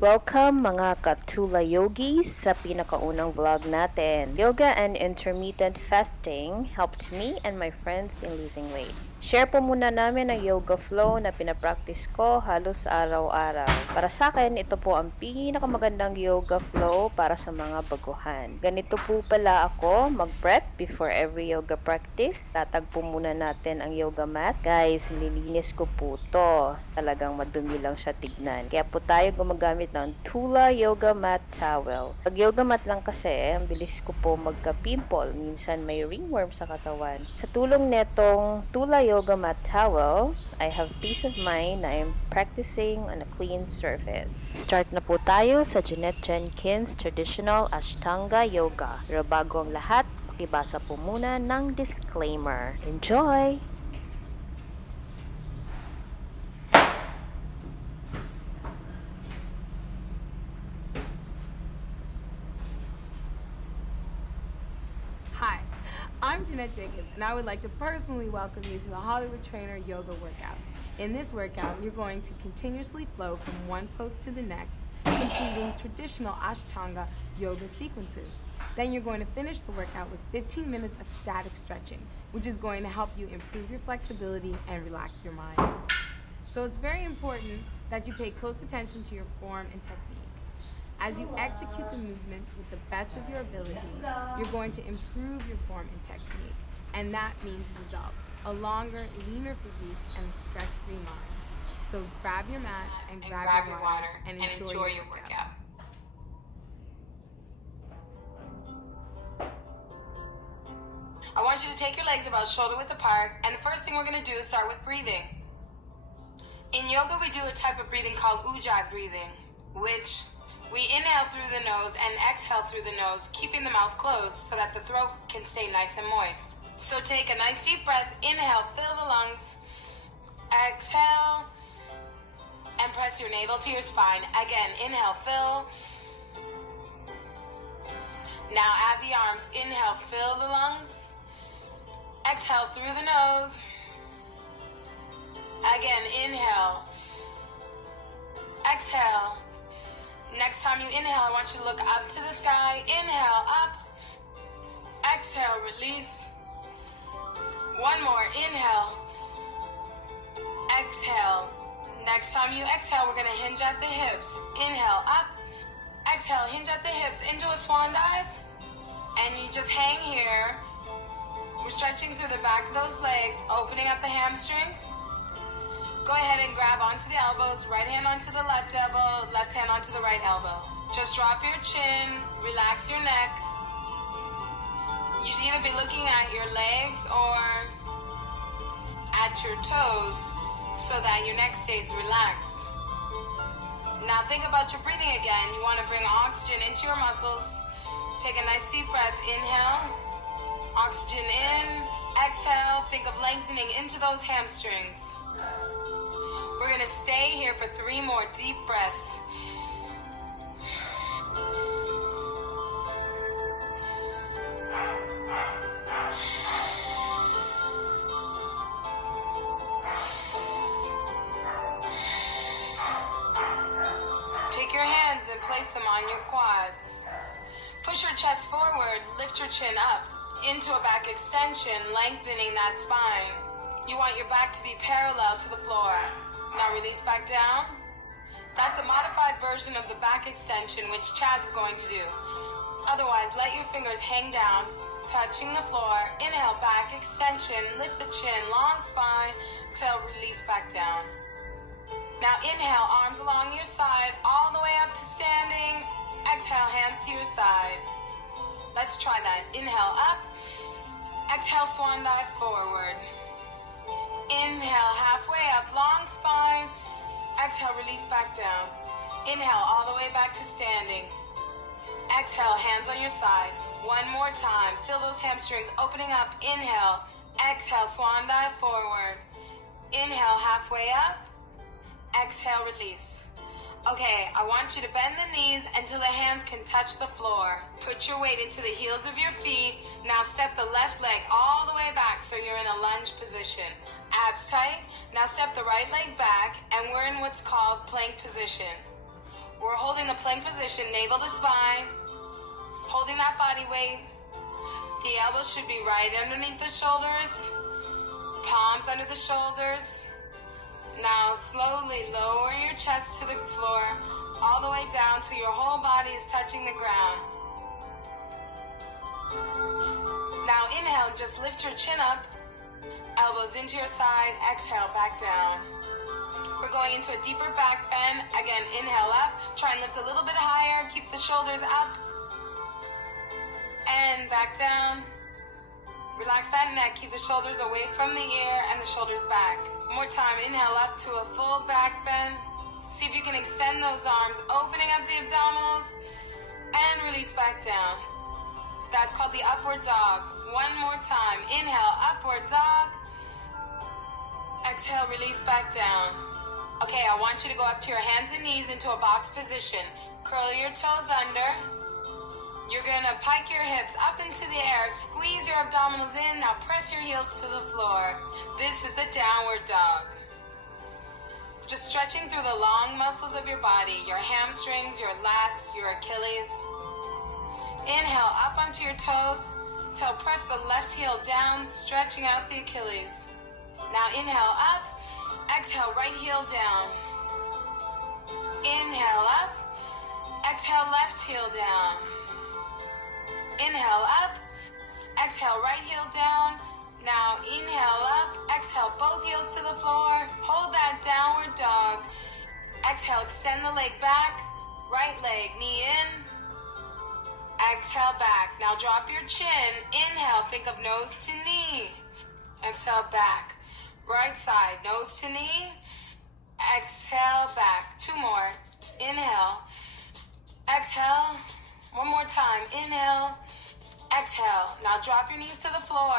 Welcome mga ka-Tula Yogis sa pinakaunang vlog natin. Yoga and intermittent fasting helped me and my friends in losing weight. Share po muna namin ang yoga flow na pinapractice ko halos araw-araw. Para sa akin, ito po ang pinakamagandang yoga flow para sa mga baguhan. Ganito po pala ako mag-prep before every yoga practice. Tatagpo muna natin ang yoga mat. Guys, nililinis ko po to. Talagang madumi lang siya tignan. Kaya po tayo gumagamit ng Tula Yoga Mat Towel. Pag yoga mat lang kasi, ang bilis ko po magka-pimple. Minsan may ringworm sa katawan. Sa tulong netong Tula Yoga Mat Towel, I have peace of mind na I'm practicing on a clean surface. Start na po tayo sa Jeanette Jenkins Traditional Ashtanga Yoga. Pero bago ang lahat, pakibasa po muna ng disclaimer. Enjoy! Hi, I'm Jeanette Jenkins, and I would like to personally welcome you to a Hollywood Trainer yoga workout. In this workout, you're going to continuously flow from one pose to the next, completing traditional Ashtanga yoga sequences. Then you're going to finish the workout with 15 minutes of static stretching, which is going to help you improve your flexibility and relax your mind. So it's very important that you pay close attention to your form and technique. As you execute the movements with the best of your ability, you're going to improve your form and technique, and that means results, a longer, leaner physique, and a stress-free mind. So grab your mat and grab your water and enjoy your workout. I want you to take your legs about shoulder width apart, and the first thing we're going to do is start with breathing. In yoga, we do a type of breathing called ujjayi breathing, which we inhale through the nose and exhale through the nose, keeping the mouth closed so that the throat can stay nice and moist. So take a nice deep breath, inhale, fill the lungs, exhale, and press your navel to your spine. Again, inhale, fill. Now add the arms, inhale, fill the lungs, exhale through the nose. Again, inhale, exhale. Next time you inhale, I want you to look up to the sky. Inhale, up. Exhale, release. One more, inhale. Exhale. Next time you exhale, we're going to hinge at the hips. Inhale, up. Exhale, hinge at the hips into a swan dive. And you just hang here. We're stretching through the back of those legs, opening up the hamstrings. Go ahead and grab onto the elbows, right hand onto the left elbow, left hand onto the right elbow. Just drop your chin, relax your neck. You should either be looking at your legs or at your toes so that your neck stays relaxed. Now think about your breathing again. You want to bring oxygen into your muscles. Take a nice deep breath, inhale, oxygen in, exhale, think of lengthening into those hamstrings. We're going to stay here for 3 more deep breaths. Take your hands and place them on your quads. Push your chest forward, lift your chin up into a back extension, lengthening that spine. You want your back to be parallel to the floor. Now release back down. That's the modified version of the back extension, which Chaz is going to do. Otherwise, let your fingers hang down, touching the floor. Inhale, back extension, lift the chin, long spine, exhale, release back down. Now inhale, arms along your side, all the way up to standing. Exhale, hands to your side. Let's try that. Inhale, up. Exhale, swan dive forward. Inhale, halfway up, long spine. Exhale, release back down. Inhale, all the way back to standing. Exhale, hands on your side. One more time. Feel those hamstrings opening up. Inhale, exhale, swan dive forward. Inhale, halfway up. Exhale, release. Okay, I want you to bend the knees until the hands can touch the floor. Put your weight into the heels of your feet. Now step the left leg all the way back so you're in a lunge position. Abs tight. Now step the right leg back and we're in what's called plank position. We're holding holding the plank position, navel to spine, holding that body weight. The elbows should be right underneath the shoulders, palms under the shoulders. Now slowly lower your chest to the floor, all the way down till your whole body is touching the ground. Now inhale, just lift your chin up, elbows into your side, exhale, back down. We're going into a deeper back bend. Again, inhale up, try and lift a little bit higher, keep the shoulders up, and back down. Relax that neck, keep the shoulders away from the ear and the shoulders back. One more time, inhale up to a full back bend. See if you can extend those arms, opening up the abdominals, and release back down. That's called the upward dog. One more time, inhale, upward dog. Exhale, release back down. Okay, I want you to go up to your hands and knees into a box position. Curl your toes under. You're gonna pike your hips up into the air, squeeze your abdominals in, now press your heels to the floor. This is the downward dog. Just stretching through the long muscles of your body, your hamstrings, your lats, your Achilles. Inhale up onto your toes, till press the left heel down, stretching out the Achilles. Now inhale up, exhale right heel down. Inhale up, exhale left heel down. Inhale up, exhale right heel down. Now inhale up, exhale both heels to the floor. Hold that downward dog. Exhale, extend the leg back. Right leg, knee in. Exhale back. Now drop your chin. Inhale, think of nose to knee. Exhale back. Right side, nose to knee. Exhale back. Two more. Inhale. Exhale. One more time. Inhale. Exhale. Now drop your knees to the floor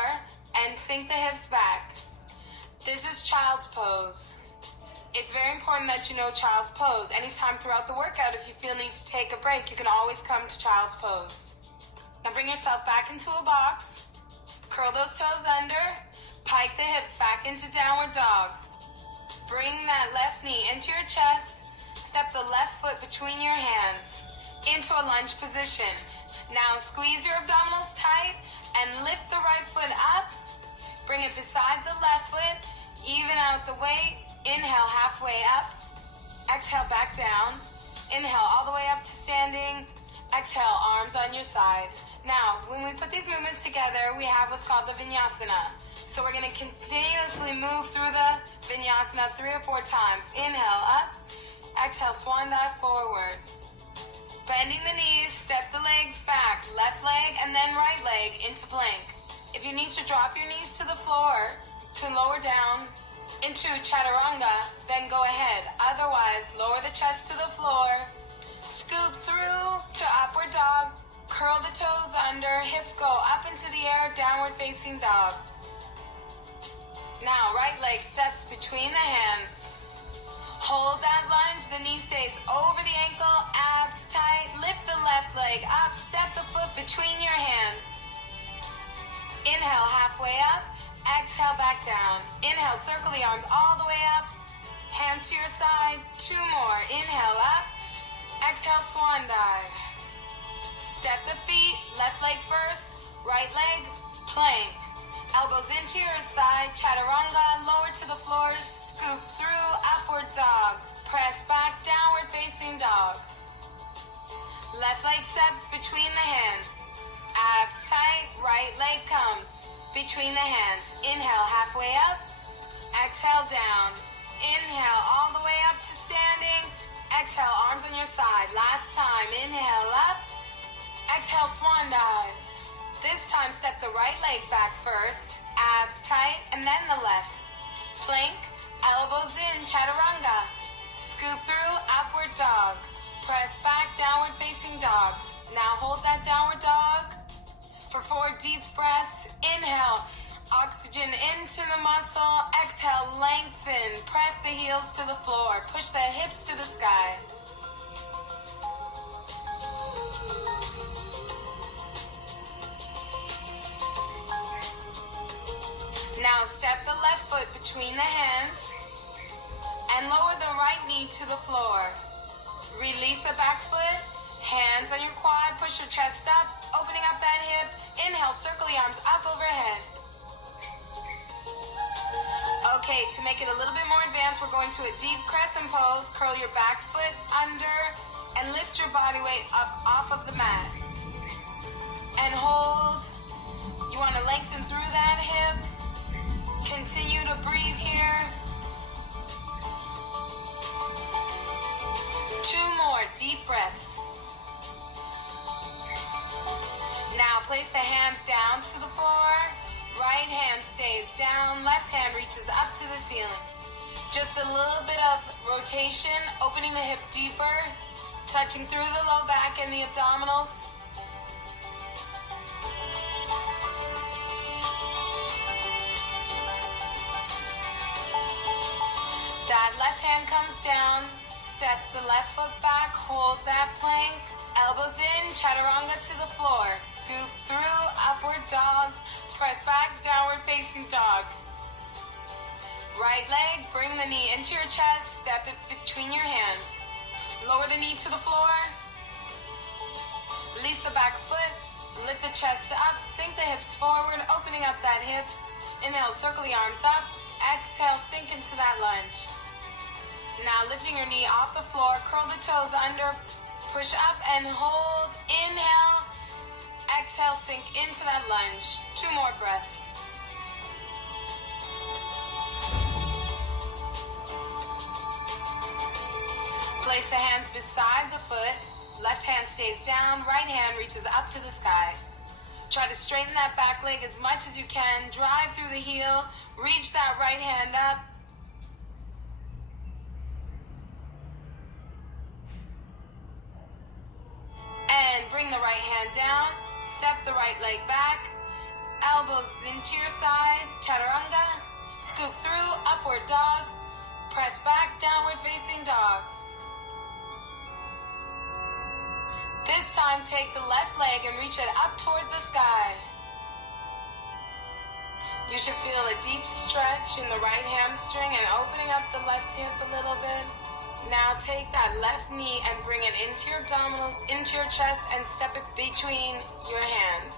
and sink the hips back. This is child's pose. It's very important that you know child's pose. Anytime throughout the workout, if you feel need to take a break, you can always come to child's pose. Now bring yourself back into a box. Curl those toes under. Pike the hips back into downward dog. Bring that left knee into your chest. Step the left foot between your hands into a lunge position. Now squeeze your abdominals tight and lift the right foot up. Bring it beside the left foot. Even out the weight. Inhale halfway up. Exhale back down. Inhale all the way up to standing. Exhale, arms on your side. Now, when we put these movements together, we have what's called the vinyasana. So we're going to continuously move through the vinyasana 3 or 4 times. Inhale up. Exhale, swan dive forward. Bending the knees, step the legs back. Left leg and then right leg into plank. If you need to drop your knees to the floor to lower down into chaturanga, then go ahead. Otherwise, lower the chest to the floor. Scoop through to upward dog. Curl the toes under. Hips go up into the air. Downward facing dog. Now, right leg steps between the hands. Hold that lunge. The knee stays over the ankle. Abs tight. Lift the left leg up. Step the foot between your hands. Inhale halfway up. Exhale back down. Inhale, circle the arms all the way up. Hands to your side. 2 more. Inhale up. Exhale, swan dive. Step the feet. Left leg first. Right leg, plank. Elbows into your side. Chaturanga. Lower to the floor. Scoop through. Upward dog. Press back. Downward facing dog. Left leg steps between the hands. Abs tight. Right leg comes between the hands. Inhale halfway up. Exhale down. Inhale all the way up to standing. Exhale, arms on your side. Last time. Inhale up. Exhale, swan dive. This time, step the right leg back first. Abs tight, and then the left. Plank, elbows in, chaturanga. Scoop through, upward dog. Press back, downward facing dog. Now hold that downward dog for 4 deep breaths. Inhale, oxygen into the muscle. Exhale, lengthen. Press the heels to the floor. Push the hips to the sky. Now step the left foot between the hands and lower the right knee to the floor. Release the back foot push your chest up, opening up that hip. Inhale, circle the arms up overhead. Okay, to make it a little bit more advanced, we're going to a deep crescent pose. Curl your back foot under and lift your body weight up off of the mat. And hold. You want to lengthen through that hip. Continue to breathe here. 2 more deep breaths. Now place the hands down to the floor. Right hand stays down. Left hand reaches up to the ceiling. Just a little bit of rotation, opening the hip deeper, touching through the low back and the abdominals. That left hand comes down. Step the left foot back. Hold that plank. Elbows in. Chaturanga to the floor. Scoop through. Upward dog. Press back. Downward facing dog. Right leg. Bring the knee into your chest. Step it between your hands. Lower the knee to the floor. Release the back foot. Lift the chest up. Sink the hips forward. Opening up that hip. Inhale. Circle the arms up. Exhale. Sink into that lunge. Now lifting your knee off the floor, curl the toes under, push up and hold. Inhale, exhale, sink into that lunge. 2 more breaths. Place the hands beside the foot. Left hand stays down, right hand reaches up to the sky. Try to straighten that back leg as much as you can. Drive through the heel, reach that right hand up. And bring the right hand down, step the right leg back, elbows into your side, chaturanga, scoop through, upward dog, press back, downward facing dog. This time take the left leg and reach it up towards the sky. You should feel a deep stretch in the right hamstring and opening up the left hip a little bit. Now take that left knee and bring it into your abdominals, into your chest, and step it between your hands.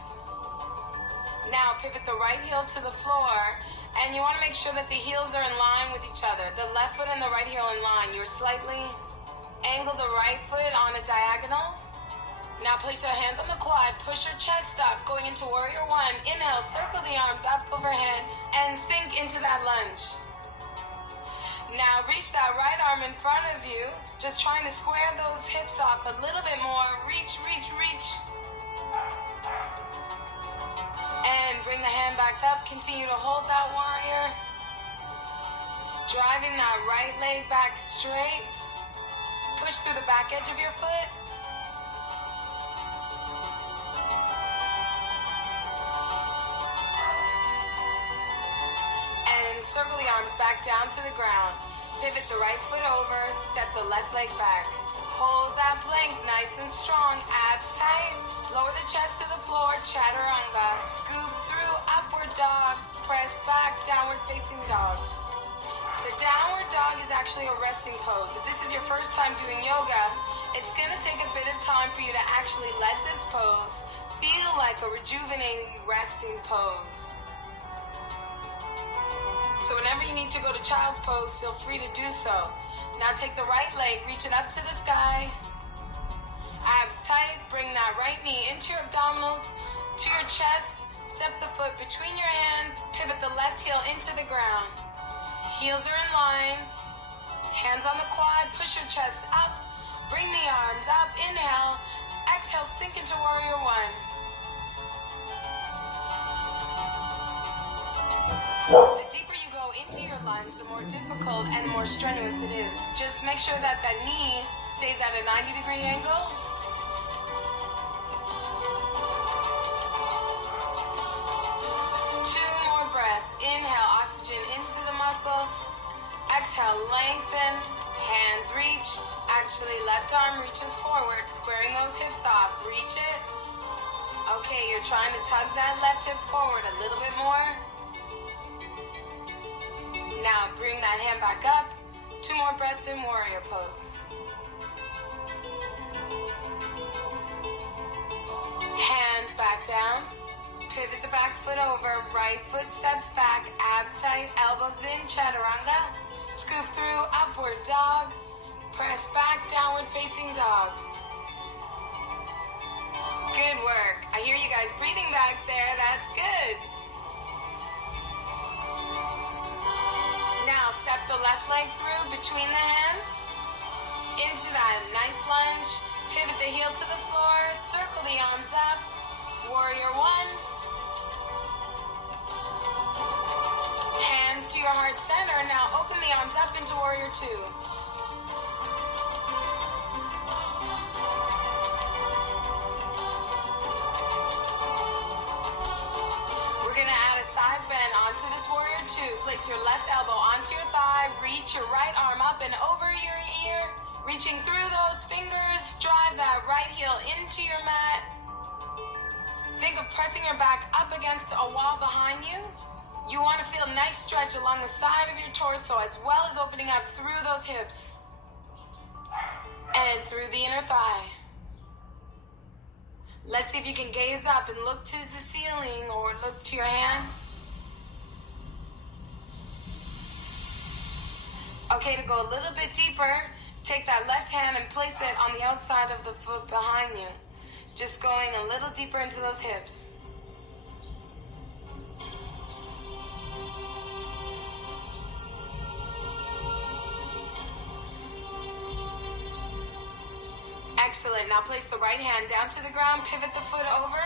Now pivot the right heel to the floor, and you want to make sure that the heels are in line with each other. The left foot and the right heel in line. You're slightly angle the right foot on a diagonal. Now place your hands on the quad, push your chest up, going into warrior 1. Inhale, circle the arms up overhead, and sink into that lunge. Now reach that right arm in front of you, just trying to square those hips off a little bit more. Reach, reach, reach. And bring the hand back up. Continue to hold that warrior. Driving that right leg back straight. Push through the back edge of your foot. Circle the arms back down to the ground. Pivot the right foot over, step the left leg back. Hold that plank nice and strong, abs tight. Lower the chest to the floor, chaturanga. Scoop through, upward dog. Press back, downward facing dog. The downward dog is actually a resting pose. If this is your first time doing yoga, it's going to take a bit of time for you to actually let this pose feel like a rejuvenating resting pose. So whenever you need to go to child's pose, feel free to do so. Now take the right leg, reach it up to the sky. Abs tight, bring that right knee into your abdominals, to your chest. Step the foot between your hands, pivot the left heel into the ground. Heels are in line, hands on the quad, push your chest up, bring the arms up, inhale, exhale, sink into warrior 1. The deeper you go into your lunge, the more difficult and more strenuous it is. Just make sure that that knee stays at a 90-degree angle. Two more breaths. Inhale, oxygen into the muscle. Exhale, lengthen. Hands reach. Actually, left arm reaches forward, squaring those hips off. Reach it. Okay, you're trying to tug that left hip forward a little bit more. Now bring that hand back up. 2 more breaths in warrior pose. Pivot the back foot over, right foot steps back, abs tight, elbows in, chaturanga. Scoop through, upward dog. Press back, downward facing dog. Good work. I hear you guys breathing back there. That's good. Now step the left leg through between the hands. Into that nice lunge. Pivot the heel to the floor. Circle the arms up. Warrior one. Hands to your heart center. Now open the arms up into warrior two. We're going to add a side bend onto this warrior two. Place your left elbow onto your thigh. Reach your right arm up and over your ear. Reaching through those fingers. Drive that right heel into your mat. Think of pressing your back up against a wall behind you. You want to feel a nice stretch along the side of your torso as well as opening up through those hips and through the inner thigh. Let's see if you can gaze up and look to the ceiling or look to your hand. Okay, to go a little bit deeper, take that left hand and place it on the outside of the foot behind you. Just going a little deeper into those hips. Excellent. Now place the right hand down to the ground, pivot the foot over,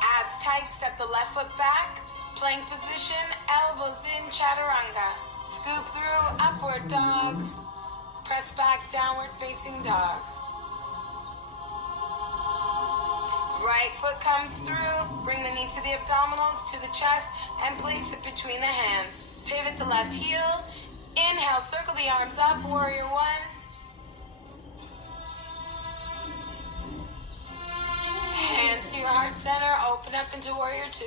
abs tight, step the left foot back, plank position, elbows in, chaturanga. Scoop through, upward dog, press back, downward facing dog. Right foot comes through, bring the knee to the abdominals, to the chest, and place it between the hands. Pivot the left heel, inhale, circle the arms up, warrior one. Hands to your heart center, open up into warrior two.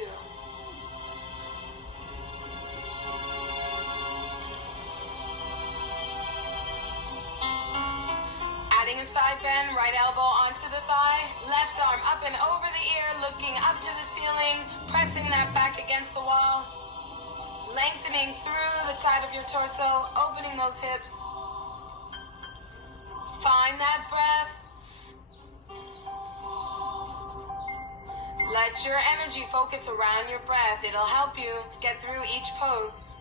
Adding a side bend, right elbow onto the thigh, left arm up and over the ear, looking up to the ceiling, pressing that back against the wall, lengthening through the side of your torso, opening those hips. Find that breath. Let your energy focus around your breath. It'll help you get through each pose.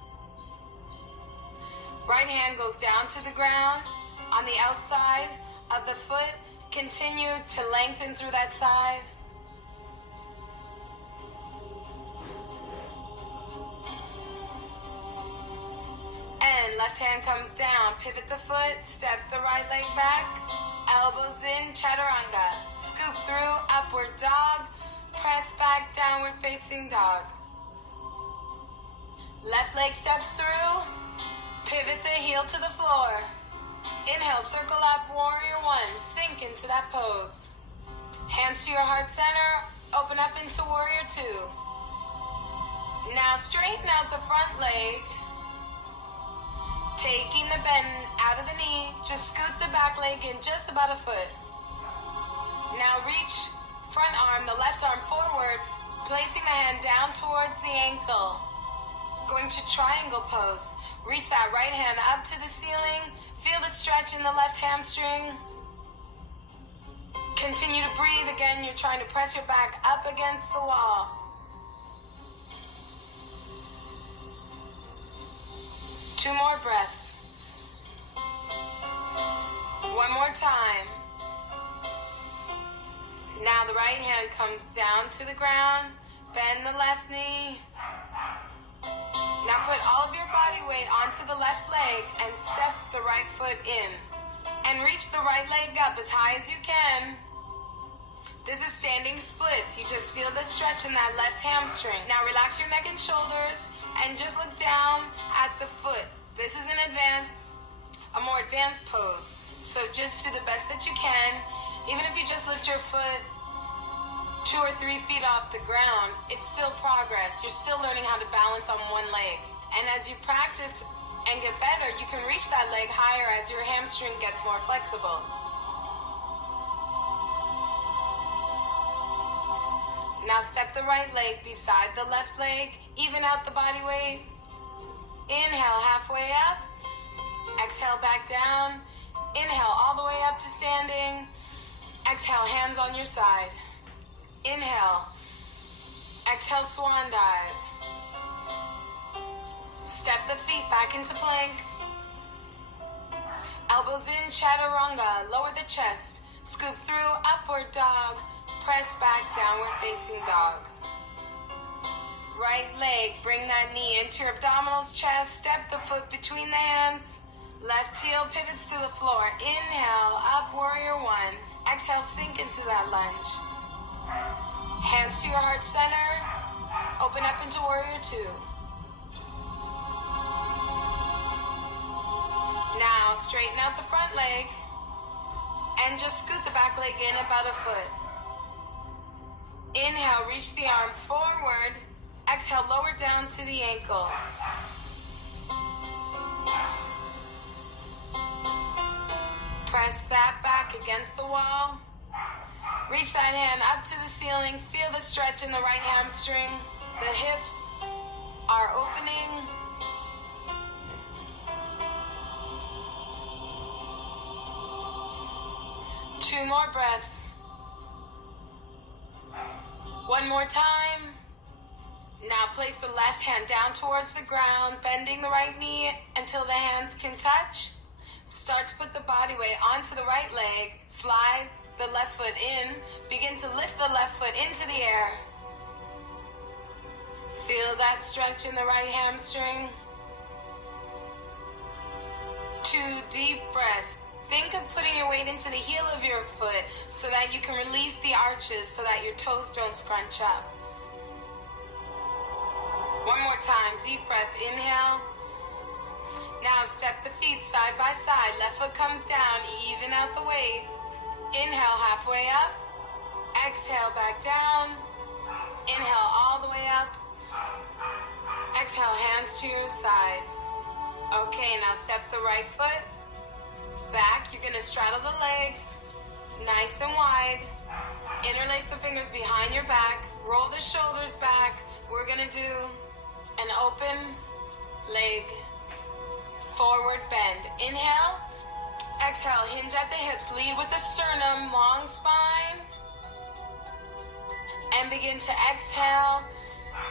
Right hand goes down to the ground on the outside of the foot. Continue to lengthen through that side. And left hand comes down. Pivot the foot, step the right leg back. Elbows in, chaturanga. Scoop through, upward dog. Press back, downward facing dog. Left leg steps through. Pivot the heel to the floor. Inhale, circle up, warrior one. Sink into that pose. Hands to your heart center. Open up into warrior two. Now straighten out the front leg. Taking the bend out of the knee. Just scoot the back leg in just about a foot. Now reach front arm, the left arm forward, placing the hand down towards the ankle. Going to triangle pose. Reach that right hand up to the ceiling. Feel the stretch in the left hamstring. Continue to breathe. Again, you're trying to press your back up against the wall. Two more breaths. One more time. Now the right hand comes down to the ground. Bend the left knee. Now put all of your body weight onto the left leg and step the right foot in. And reach the right leg up as high as you can. This is standing splits. You just feel the stretch in that left hamstring. Now relax your neck and shoulders and just look down at the foot. This is a more advanced pose. So just do the best that you can. Even if you just lift your foot 2 or 3 feet off the ground, it's still progress. You're still learning how to balance on one leg. And as you practice and get better, you can reach that leg higher as your hamstring gets more flexible. Now step the right leg beside the left leg. Even out the body weight. Inhale, halfway up. Exhale, back down. Inhale, all the way up to standing. Exhale, hands on your side. Inhale. Exhale, swan dive. Step the feet back into plank. Elbows in, chaturanga. Lower the chest. Scoop through, upward dog. Press back, downward facing dog. Right leg, bring that knee into your abdominals, chest. Step the foot between the hands. Left heel pivots to the floor. Inhale, up, warrior one. Exhale, sink into that lunge. Hands to your heart center. Open up into warrior two. Now, straighten out the front leg. And just scoot the back leg in about a foot. Inhale, reach the arm forward. Exhale, lower down to the ankle. Press that back against the wall. Reach that hand up to the ceiling. Feel the stretch in the right hamstring. The hips are opening. Two more breaths. One more time. Now place the left hand down towards the ground, bending the right knee until the hands can touch. Start to put the body weight onto the right leg. Slide the left foot in. Begin to lift the left foot into the air. Feel that stretch in the right hamstring. 2 deep breaths. Think of putting your weight into the heel of your foot so that you can release the arches so that your toes don't scrunch up. One more time, deep breath, inhale. Now step the feet side by side. Left foot comes down, even out the weight. Inhale, halfway up. Exhale, back down. Inhale, all the way up. Exhale, hands to your side. Okay, now step the right foot back. You're gonna straddle the legs, nice and wide. Interlace the fingers behind your back. Roll the shoulders back. We're gonna do an open leg forward bend. Inhale. Exhale, hinge at the hips. Lead with the sternum, long spine. And begin to exhale.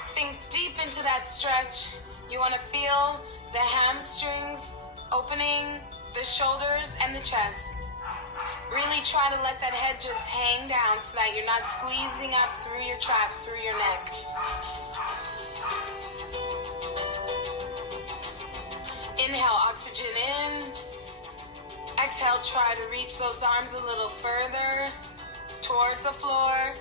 Sink deep into that stretch. You want to feel the hamstrings opening, the shoulders and the chest. Really try to let that head just hang down so that you're not squeezing up through your traps, through your neck. Inhale, oxygen in. Exhale, try to reach those arms a little further towards the floor.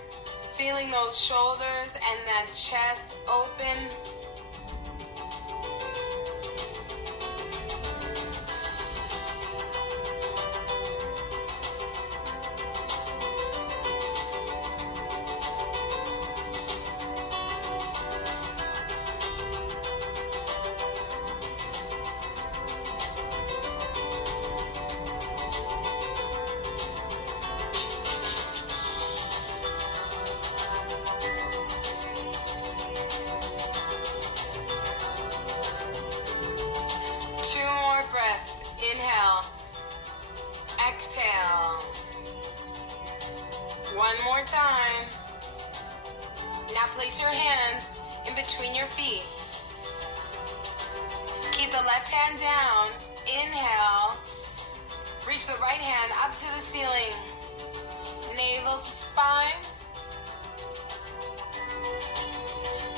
Feeling those shoulders and that chest open. One more time. Now place your hands in between your feet. Keep the left hand down. Inhale. Reach the right hand up to the ceiling. Navel to spine.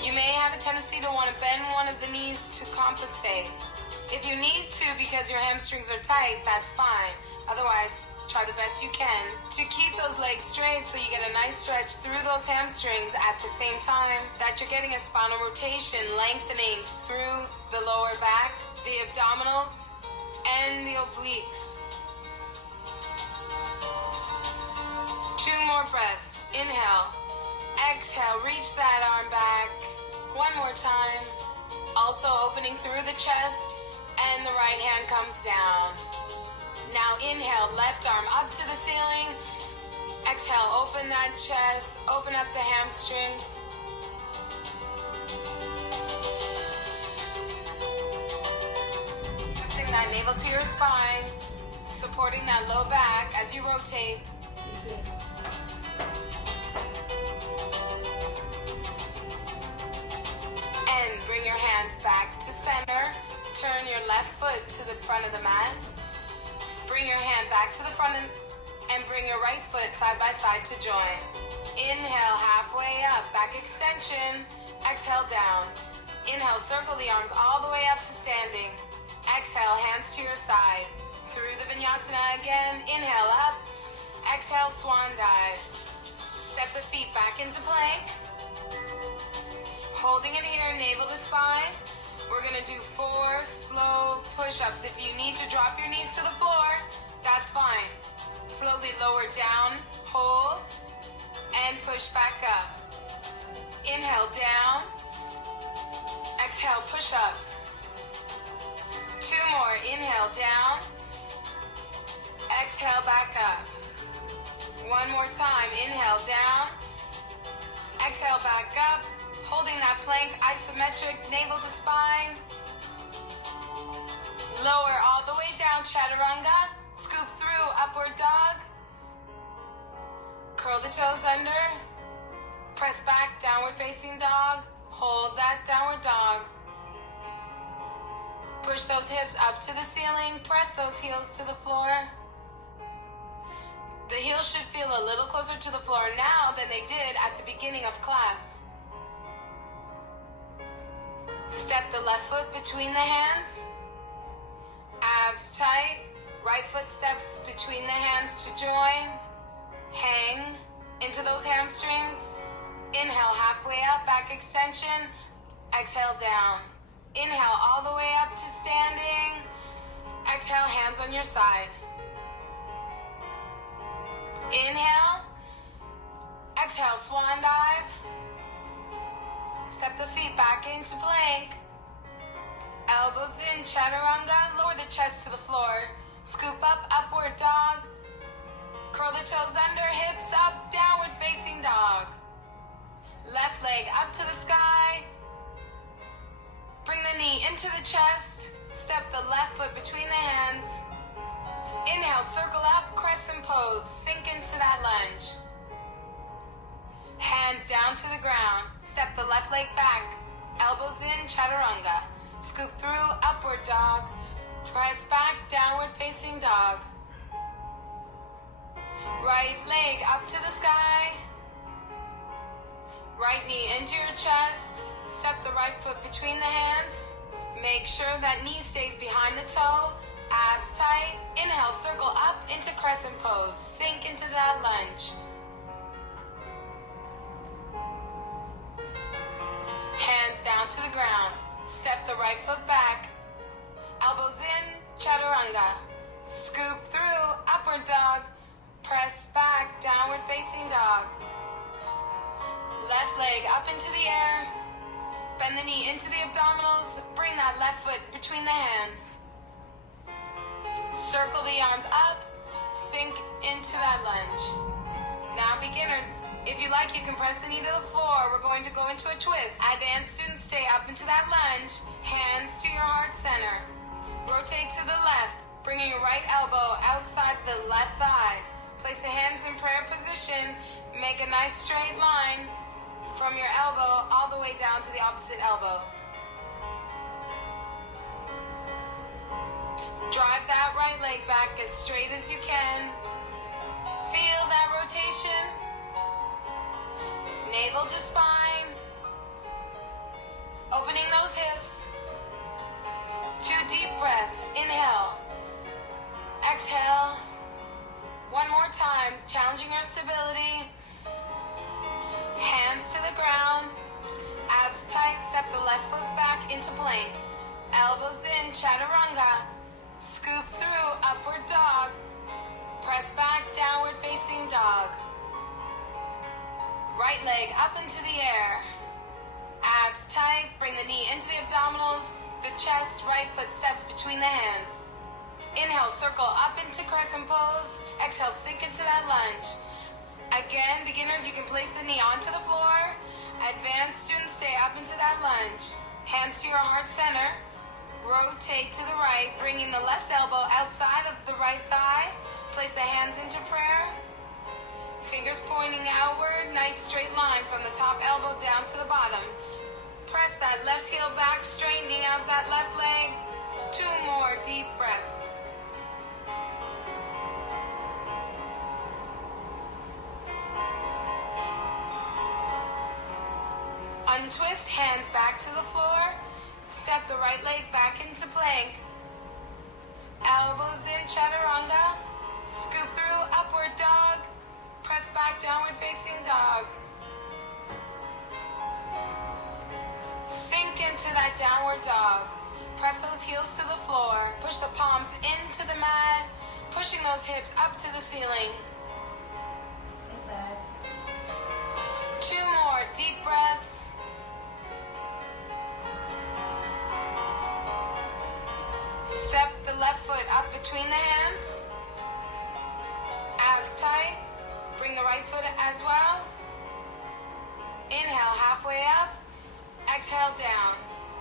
You may have a tendency to want to bend one of the knees to compensate. If you need to because your hamstrings are tight, that's fine. Otherwise, try the best you can to keep those legs straight so you get a nice stretch through those hamstrings at the same time that you're getting a spinal rotation, lengthening through the lower back, the abdominals, and the obliques. 2 more breaths. Inhale. Exhale. Reach that arm back. One more time. Also opening through the chest, and the right hand comes down. Now inhale, left arm up to the ceiling. Exhale, open that chest, open up the hamstrings. Pressing that navel to your spine, supporting that low back as you rotate. And bring your hands back to center. Turn your left foot to the front of the mat. Bring your hand back to the front and bring your right foot side by side to join. Inhale, halfway up, back extension. Exhale, down. Inhale, circle the arms all the way up to standing. Exhale, hands to your side. Through the vinyasana again. Inhale, up. Exhale, swan dive. Step the feet back into plank. Holding it here, navel to spine. We're gonna do 4 slow push-ups. If you need to drop your knees to the floor, that's fine. Slowly lower down, hold, and push back up. Inhale, down. Exhale, push up. 2 more. Inhale, down. Exhale, back up. 1 more time. Inhale, down. Exhale, back up. Holding that plank, isometric, navel to spine. Lower all the way down, chaturanga. Scoop through, upward dog. Curl the toes under. Press back, downward facing dog. Hold that downward dog. Push those hips up to the ceiling. Press those heels to the floor. The heels should feel a little closer to the floor now than they did at the beginning of class. Step the left foot between the hands. Abs tight. Right foot steps between the hands to join. Hang into those hamstrings. Inhale, halfway up, back extension. Exhale, down. Inhale, all the way up to standing. Exhale, hands on your side. Inhale. Exhale, swan dive. Step the feet back into plank. Elbows in, chaturanga. Lower the chest to the floor. Scoop up, upward dog. Curl the toes under, hips up, downward facing dog. Left leg up to the sky. Bring the knee into the chest. Step the left foot between the hands. Inhale, circle up, crescent pose. Sink into that lunge. Hands down to the ground. Step the left leg back. Elbows in, chaturanga. Scoop through, upward dog. Press back, downward facing dog. Right leg up to the sky. Right knee into your chest. Step the right foot between the hands. Make sure that knee stays behind the toe. Abs tight. Inhale, circle up into crescent pose. Sink into that lunge. Hands down to the ground. Step the right foot back. Elbows in, chaturanga. Scoop through, upward dog. Press back, downward facing dog. Left leg up into the air. Bend the knee into the abdominals. Bring that left foot between the hands. Circle the arms up. Sink into that lunge. Now beginners, if you like, you can press the knee to the floor. We're going to go into a twist. Advanced students, stay up into that lunge. Hands to your heart center. Rotate to the left, bringing your right elbow outside the left thigh. Place the hands in prayer position. Make a nice straight line from your elbow all the way down to the opposite elbow. Drive that right leg back as straight as you can. Feel that rotation. Navel to spine. Opening those hips. 2 deep breaths. Inhale. Exhale. 1 more time. Challenging your stability. Hands to the ground. Abs tight. Step the left foot back into plank. Elbows in. Chaturanga. Scoop through. Upward dog. Press back. Downward facing dog. Right leg up into the air. Abs tight. Bring the knee into the abdominals. The chest. Right foot steps between the hands. Inhale, circle up into crescent pose. Exhale, sink into that lunge. Again, beginners, you can place the knee onto the floor. Advanced students, stay up into that lunge. Hands to your heart center. Rotate to the right, bringing the left elbow outside of the right thigh. Place the hands into prayer. Fingers pointing outward. Nice straight line from the top elbow down to the bottom. Press that left heel back, straightening out that left leg. 2 more deep breaths. Untwist, hands back to the floor. Step the right leg back into plank. Elbows in, chaturanga. Scoop through, upward dog. Press back, downward facing dog. Sink into that downward dog. Press those heels to the floor. Push the palms into the mat. Pushing those hips up to the ceiling. 2 more deep breaths. Step the left foot up between the hands. Abs tight. Bring the right foot as well. Inhale halfway up. Exhale down.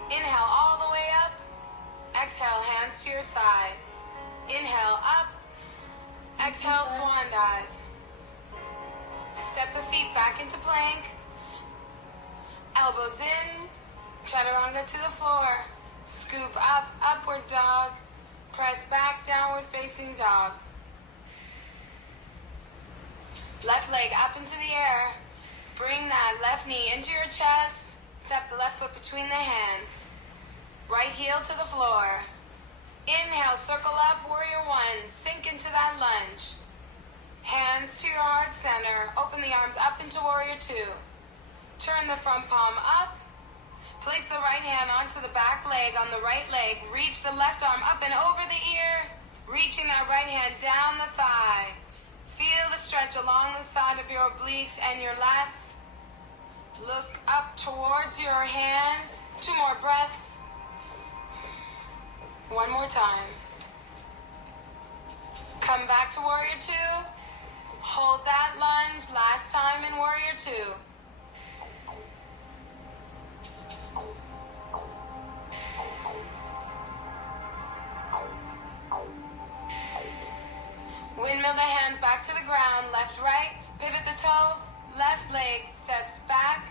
Inhale all the way up. Exhale hands to your side. Inhale up. Exhale swan dive. Step the feet back into plank. Elbows in. Chaturanga to the floor. Scoop up, upward dog. Press back, downward facing dog. Left leg up into the air. Bring that left knee into your chest. Step the left foot between the hands. Right heel to the floor. Inhale, circle up, warrior 1. Sink into that lunge. Hands to your heart center. Open the arms up into warrior 2. Turn the front palm up. Place the right hand onto the back leg on the right leg. Reach the left arm up and over the ear. Reaching that right hand down the thigh. Feel the stretch along the side of your obliques and your lats. Look up towards your hand. 2 more breaths. 1 more time. Come back to warrior 2. Hold that lunge. Last time in warrior 2. Windmill the hands back to the ground, left, right, pivot the toe, left leg steps back,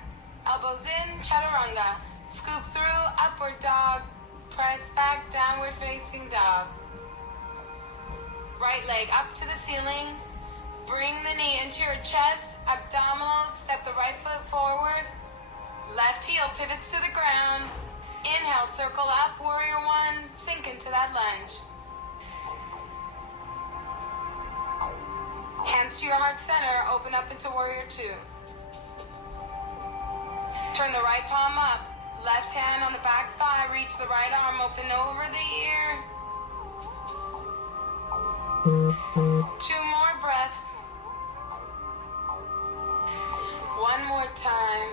elbows in, chaturanga, scoop through, upward dog, press back, downward facing dog. Right leg up to the ceiling, bring the knee into your chest, abdominals, step the right foot forward, left heel pivots to the ground, inhale, circle up, warrior 1, sink into that lunge. Hands to your heart center, open up into warrior 2. Turn the right palm up, left hand on the back thigh, reach the right arm, open over the ear. 2 more breaths. 1 more time.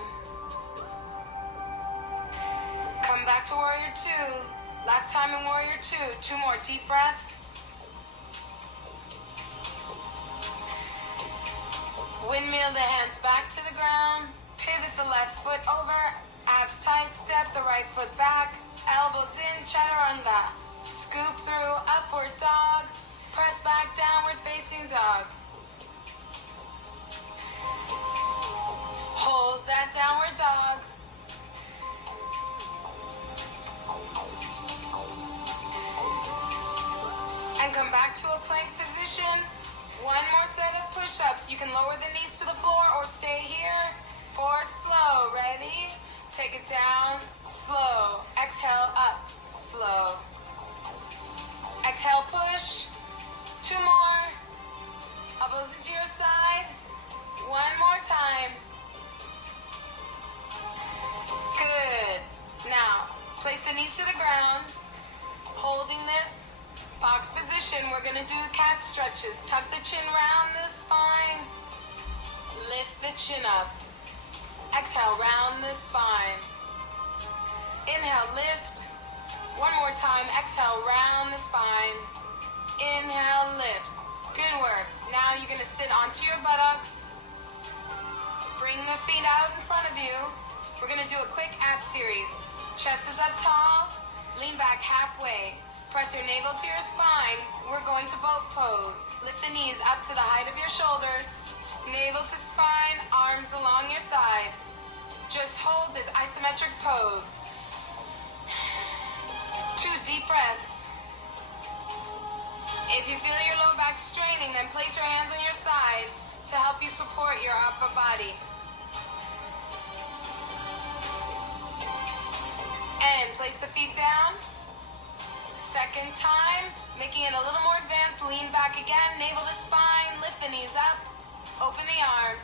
Come back to warrior 2. Last time in warrior 2, 2 more deep breaths. Windmill the hands back to the ground. Pivot the left foot over. Abs tight. Step the right foot back. Elbows in. Chaturanga. Scoop through. Upward dog. Press back. Downward facing dog. Hold that downward dog. And come back to a plank position. 1 more set of push-ups. You can lower the knees to the floor or stay here. 4 slow. Ready? Take it down. Slow. Exhale up. Slow. Exhale, push. 2 more. Elbows into your side. 1 more time. Good. Now, place the knees to the ground. Holding this box position, we're going to do cat stretches. Tuck the chin round the spine. Lift the chin up. Exhale, round the spine. Inhale, lift. 1 more time. Exhale, round the spine. Inhale, lift. Good work. Now you're going to sit onto your buttocks. Bring the feet out in front of you. We're going to do a quick ab series. Chest is up tall. Lean back halfway. Press your navel to your spine. We're going to boat pose. Lift the knees up to the height of your shoulders. Navel to spine, arms along your side. Just hold this isometric pose. 2 deep breaths. If you feel your low back straining, then place your hands on your side to help you support your upper body. And place the feet down. Second time, making it a little more advanced, lean back again, navel to spine, lift the knees up, open the arms.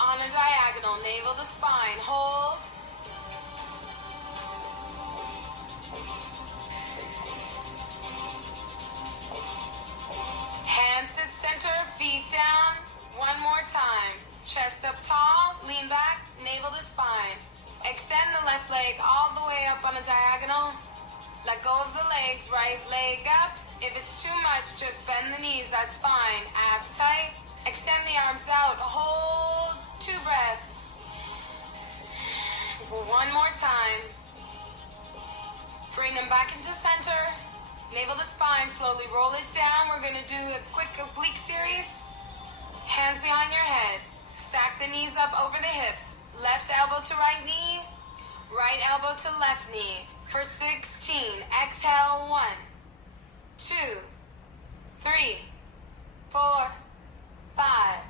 On a diagonal, navel to spine, hold. Hands to center, feet down. One more time. Chest up tall, lean back, navel to spine. Extend the left leg all the way up on a diagonal. Let go of the legs, right leg up. If it's too much, just bend the knees, that's fine. Abs tight. Extend the arms out. Hold 2 breaths. One more time. Bring them back into center. Navel to spine, slowly roll it down. We're going to do a quick oblique series. Hands behind your head. Stack the knees up over the hips. Left elbow to right knee. Right elbow to left knee. For 16. Exhale, 1, 2, 3, 4, 5.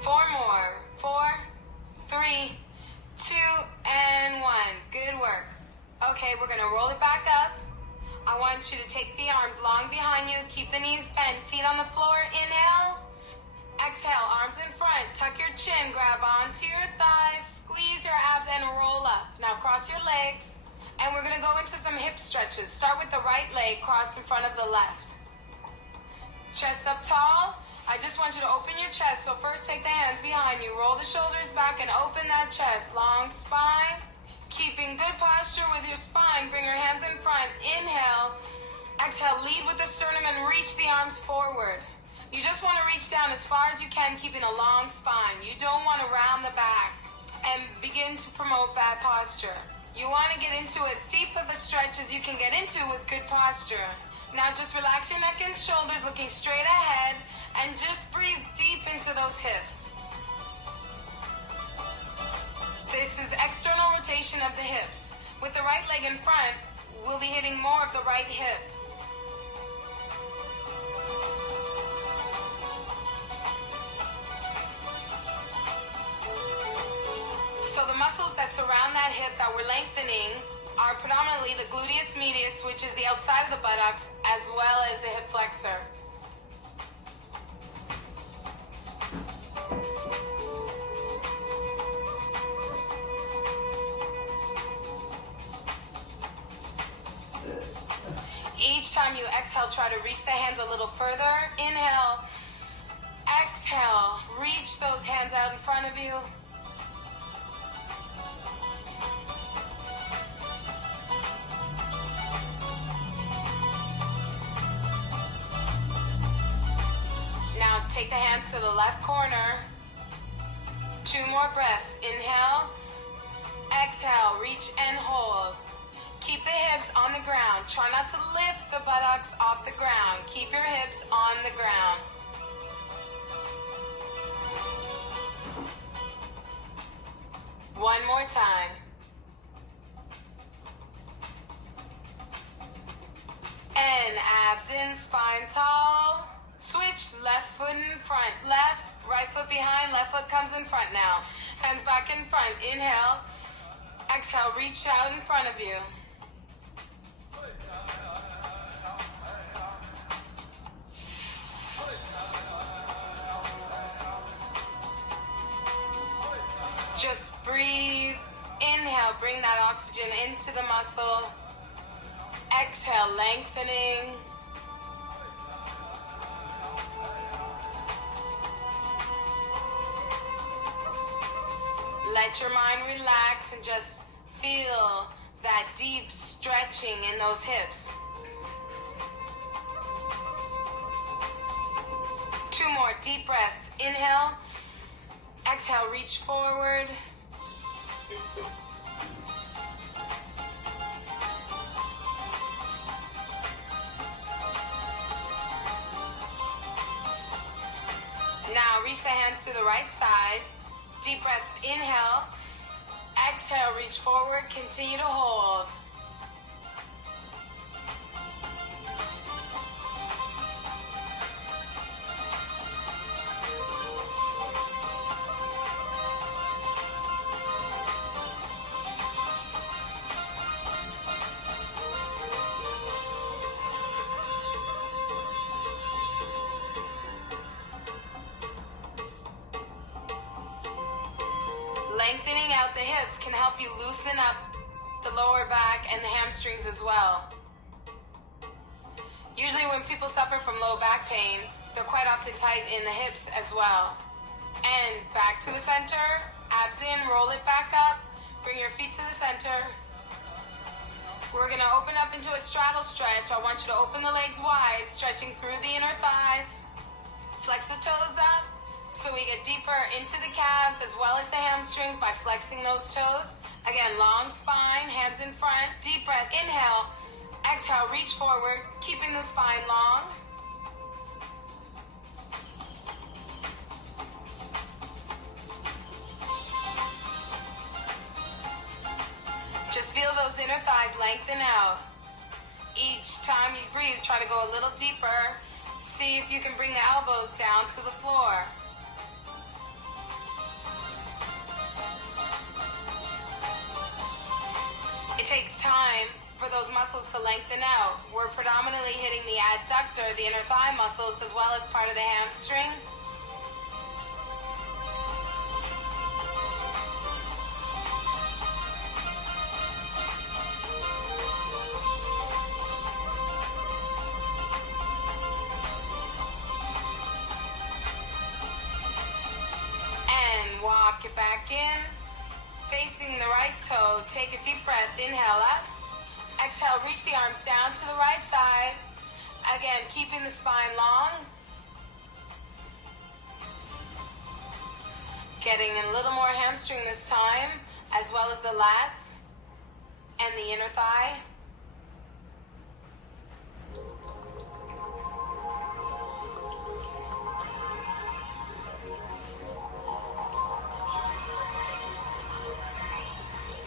Four more. 4, 3, 2, and 1. Good work. Okay, we're going to roll it back up. I want you to take the arms long behind you. Keep the knees bent. Feet on the floor. Inhale. Exhale. Arms in front. Tuck your chin. Grab onto your thighs. Squeeze your abs and roll up. Now cross your legs. And we're going to go into some hip stretches. Start with the right leg crossed in front of the left. Chest up tall. I just want you to open your chest. So first take the hands behind you. Roll the shoulders back and open that chest. Long spine. Keeping good posture with your spine. Bring your hands in front. Inhale. Exhale. Lead with the sternum and reach the arms forward. You just want to reach down as far as you can, keeping a long spine. You don't want to round the back and begin to promote bad posture. You want to get into as deep of a stretch as you can get into with good posture. Now just relax your neck and shoulders, looking straight ahead, and just breathe deep into those hips. This is external rotation of the hips. With the right leg in front, we'll be hitting more of the right hip. So the muscles that surround that hip that we're lengthening are predominantly the gluteus medius, which is the outside of the buttocks, as well as the hip flexor. Each time you exhale, try to reach the hands a little further. Inhale, exhale, reach those hands out in front of you. Now take the hands to the left corner. 2 more breaths. Inhale, exhale, reach and hold. Keep the hips on the ground. Try not to lift the buttocks off the ground. Keep your hips on the ground. One more time. And abs in, spine tall. Switch, left foot in front, left, right foot behind, left foot comes in front now. Hands back in front. Inhale. Exhale, reach out in front of you. Just breathe. Inhale, bring that oxygen into the muscle. Exhale, lengthening. Let your mind relax and just feel that deep stretching in those hips. 2 more deep breaths. Inhale. Exhale, reach forward. Now reach the hands to the right side. Deep breath, inhale. Exhale, reach forward, continue to hold. Lengthening out the hips can help you loosen up the lower back and the hamstrings as well. Usually when people suffer from low back pain, they're quite often tight in the hips as well. And back to the center, abs in, roll it back up, bring your feet to the center. We're gonna open up into a straddle stretch. I want you to open the legs wide, stretching through the inner thighs. Flex the toes up. So we get deeper into the calves as well as the hamstrings by flexing those toes. Again, long spine, hands in front. Deep breath, inhale. Exhale, reach forward, keeping the spine long. Just feel those inner thighs lengthen out. Each time you breathe, try to go a little deeper. See if you can bring the elbows down to the floor. It takes time for those muscles to lengthen out. We're predominantly hitting the adductor, the inner thigh muscles, as well as part of the hamstring. And walk it back in. Facing the right toe, take a deep breath, inhale up. Exhale, reach the arms down to the right side. Again, keeping the spine long. Getting a little more hamstring this time, as well as the lats and the inner thigh.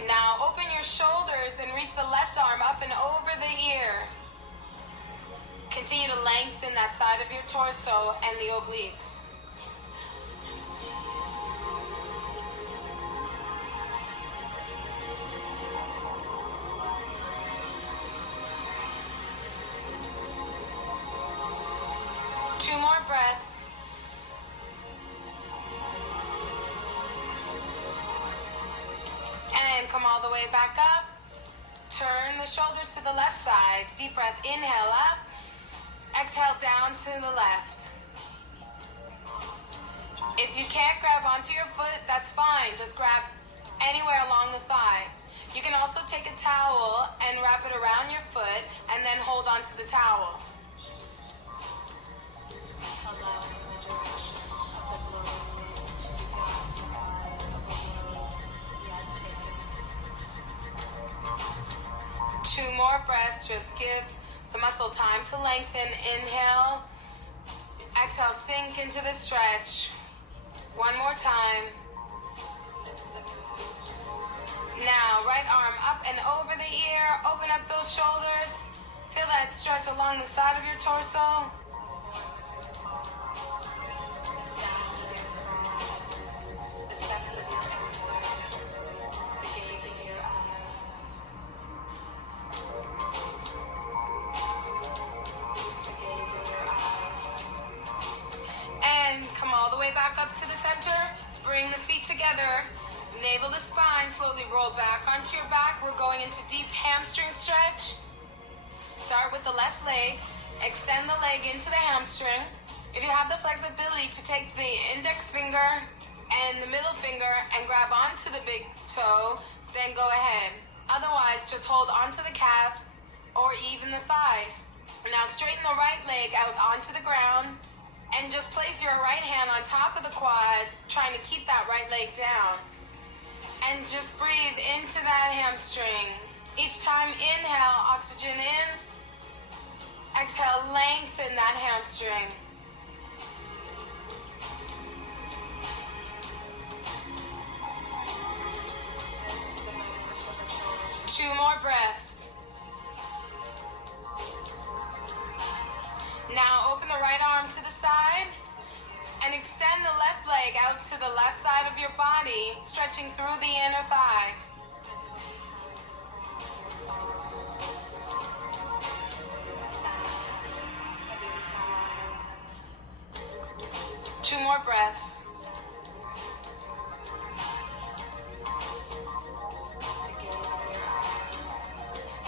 Now open your shoulders and reach the left arm up and over the ear. Continue to lengthen that side of your torso and the obliques. Two more breaths. And come all the way back up. Turn the shoulders to the left side. Deep breath, inhale up. Exhale down to the left. If you can't grab onto your foot, that's fine. Just grab anywhere along the thigh. You can also take a towel and wrap it around your foot and then hold onto the towel. Two more breaths. Just give the muscle time to lengthen. Inhale. Exhale, sink into the stretch. One more time. Now, right arm up and over the ear. Open up those shoulders. Feel that stretch along the side of your torso. Back up to the center. Bring the feet together. Navel to spine. Slowly roll back onto your back. We're going into deep hamstring stretch. Start with the left leg. Extend the leg into the hamstring. If you have the flexibility to take the index finger and the middle finger and grab onto the big toe, then go ahead. Otherwise, just hold onto the calf or even the thigh. Now straighten the right leg out onto the ground And just place your right hand on top of the quad, trying to keep that right leg down. And just breathe into that hamstring. Each time, inhale, oxygen in. Exhale, lengthen that hamstring. Two more breaths. Now open the right arm to the side and extend the left leg out to the left side of your body, stretching through the inner thigh. Two more breaths.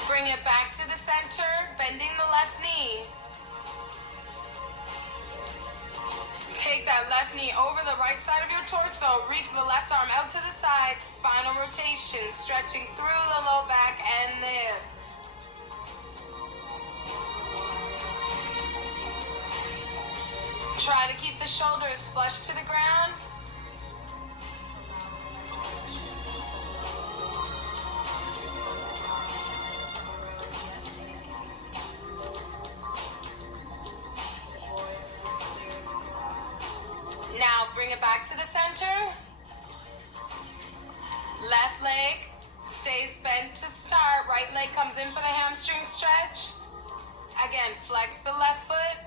Bring it back to the center, bending the left knee. Take that left knee over the right side of your torso. Reach the left arm out to the side. Spinal rotation, stretching through the low back and the hip. Try to keep the shoulders flush to the ground. Now bring it back to the center. Left leg stays bent to start. Right leg comes in for the hamstring stretch. Again, flex the left foot.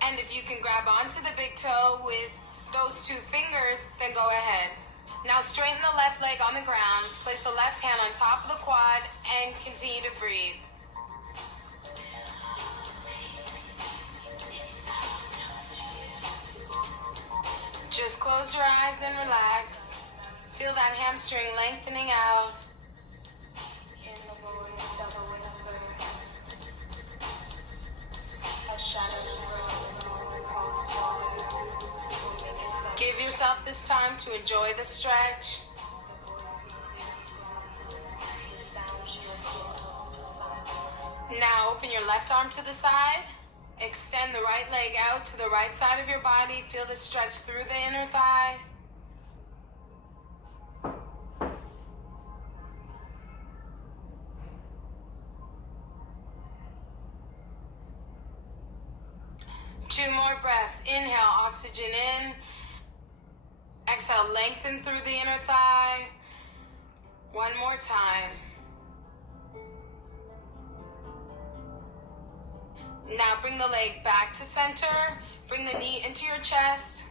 And if you can grab onto the big toe with those two fingers, then go ahead. Now straighten the left leg on the ground. Place the left hand on top of the quad and continue to breathe. Just close your eyes and relax. Feel that hamstring lengthening out. In the voice of a whisper, a shadow. Give yourself this time to enjoy the stretch. Now open your left arm to the side. Extend the right leg out to the right side of your body. Feel the stretch through the inner thigh. Two more breaths. Inhale, oxygen in. Exhale, lengthen through the inner thigh. One more time. Now bring the leg back to center. Bring the knee into your chest.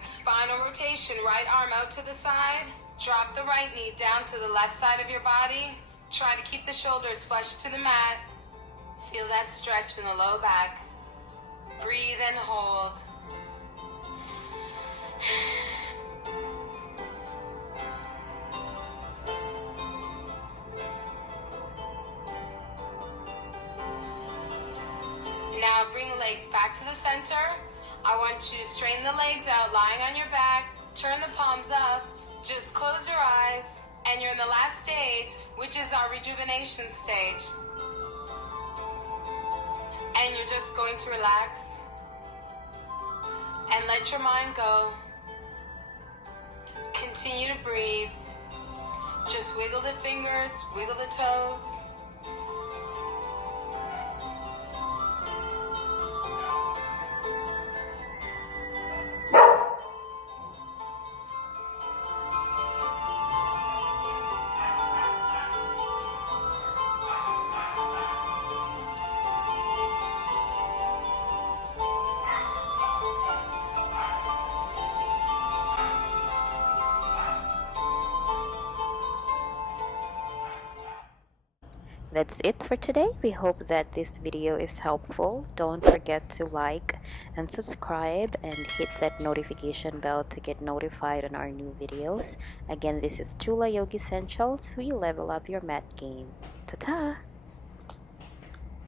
Spinal rotation, right arm out to the side. Drop the right knee down to the left side of your body. Try to keep the shoulders flush to the mat. Feel that stretch in the low back. Breathe and hold. Now bring the legs back to the center. I want you to straighten the legs out, lying on your back. Turn the palms up. Just close your eyes. And you're in the last stage, which is our rejuvenation stage. And you're just going to relax. And let your mind go. Continue to breathe. Just wiggle the fingers, wiggle the toes. That's it for today. We hope that this video is helpful. Don't forget to like and subscribe and hit that notification bell to get notified on our new videos. Again, this is TULA.Yogissentials. We level up your mat game. Ta-ta!